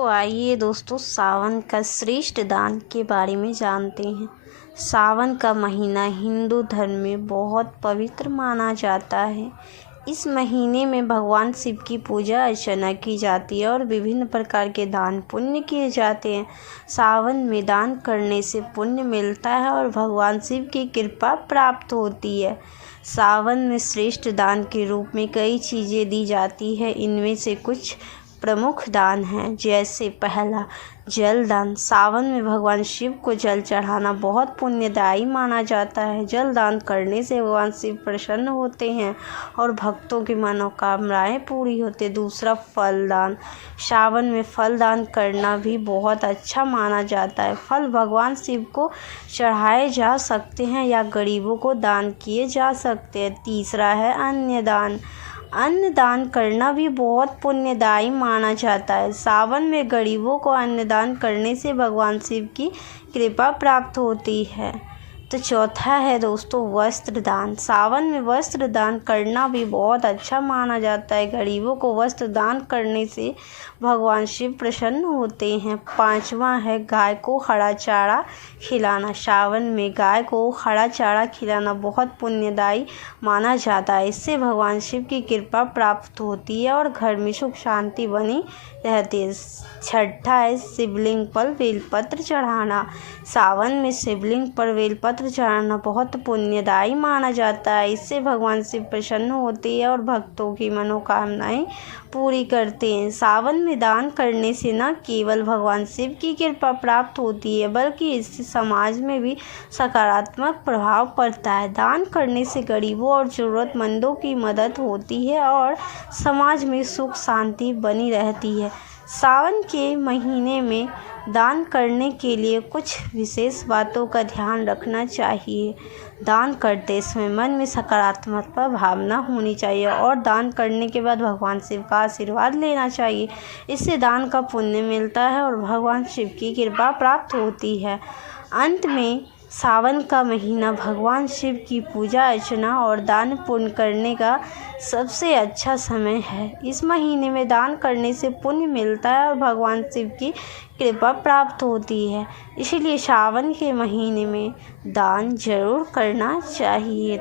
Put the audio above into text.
तो आइए दोस्तों सावन का श्रेष्ठ दान के बारे में जानते हैं। सावन का महीना हिंदू धर्म में बहुत पवित्र माना जाता है। इस महीने में भगवान शिव की पूजा अर्चना की जाती है और विभिन्न प्रकार के दान पुण्य किए जाते हैं। सावन में दान करने से पुण्य मिलता है और भगवान शिव की कृपा प्राप्त होती है। सावन में श्रेष्ठ दान के रूप में कई चीज़ें दी जाती है। इनमें से कुछ प्रमुख दान हैं, जैसे पहला जल दान। सावन में भगवान शिव को जल चढ़ाना बहुत पुण्यदायी माना जाता है। जल दान करने से भगवान शिव प्रसन्न होते हैं और भक्तों की मनोकामनाएं पूरी होती हैं। दूसरा फल दान। सावन में फल दान करना भी बहुत अच्छा माना जाता है। फल भगवान शिव को चढ़ाए जा सकते हैं या गरीबों को दान किए जा सकते हैं। तीसरा है अन्न दान। अन्न दान करना भी बहुत पुण्यदायी माना जाता है। सावन में गरीबों को अन्न दान करने से भगवान शिव की कृपा प्राप्त होती है। तो चौथा है दोस्तों वस्त्र दान। सावन में वस्त्र दान करना भी बहुत अच्छा माना जाता है। गरीबों को वस्त्र दान करने से भगवान शिव प्रसन्न होते हैं। पांचवा है गाय को हरा चारा खिलाना। सावन में गाय को हरा चारा खिलाना बहुत पुण्यदायी माना जाता है। इससे भगवान शिव की कृपा प्राप्त होती है और घर में सुख शांति बनी रहती है। छठा है शिवलिंग पर बेलपत्र चढ़ाना। सावन में शिवलिंग पर बेलपत्र चढ़ाना बहुत पुण्यदायी माना जाता है। इससे भगवान शिव प्रसन्न होते हैं और भक्तों की मनोकामनाएं पूरी करते हैं। सावन में दान करने से न केवल भगवान शिव की कृपा प्राप्त होती है, बल्कि इससे समाज में भी सकारात्मक प्रभाव पड़ता है। दान करने से गरीबों और ज़रूरतमंदों की मदद होती है और समाज में सुख शांति बनी रहती है। सावन के महीने में दान करने के लिए कुछ विशेष बातों का ध्यान रखना चाहिए। दान करते समय मन में सकारात्मक भावना होनी चाहिए और दान करने के बाद भगवान शिव का आशीर्वाद लेना चाहिए। इससे दान का पुण्य मिलता है और भगवान शिव की कृपा प्राप्त होती है। अंत में सावन का महीना भगवान शिव की पूजा अर्चना और दान पुण्य करने का सबसे अच्छा समय है। इस महीने में दान करने से पुण्य मिलता है और भगवान शिव की कृपा प्राप्त होती है। इसलिए सावन के महीने में दान जरूर करना चाहिए।